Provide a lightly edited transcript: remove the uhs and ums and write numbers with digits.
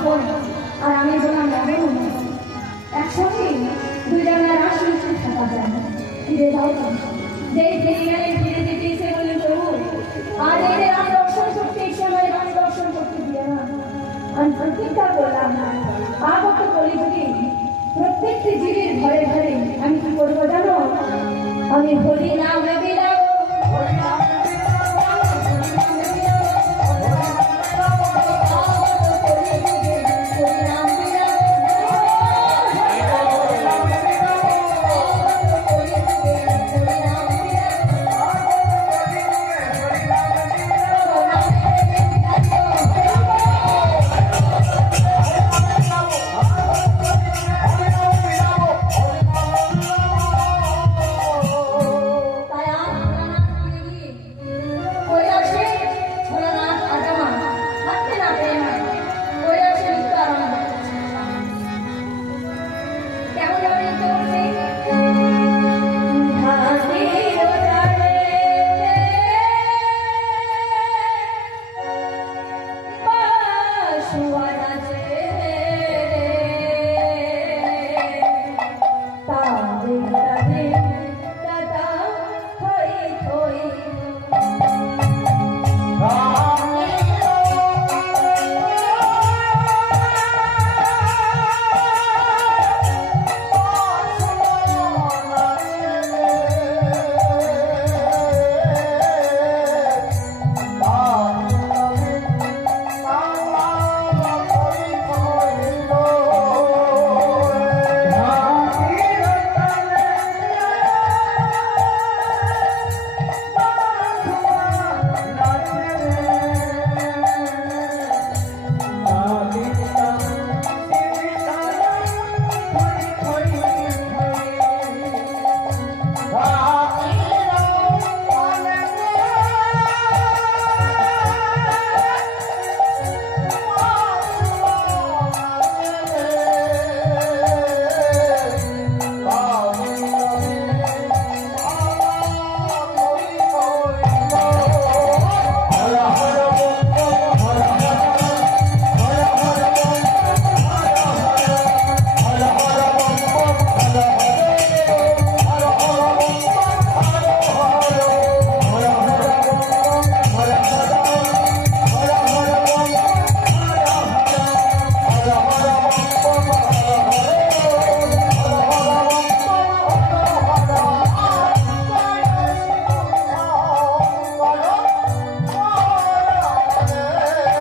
রাবণ আর আমি বললাম রাবণ, একসঙ্গে দুজনের আসলে থাকা যায় না। ফিরে যাও যে ফিরে গেলে ফিরে যেতে ইচ্ছে বলে প্রভু, আর এদের আমি দর্শন করতে ইচ্ছে আমার আমি দর্শন করতে দিয়ে না। আমি প্রতিজ্ঞা করলাম আগত কলিযুগে প্রত্যেকটি জীবের ঘরে ঘরে আমি কি করবো জানো? আমি হরি নাম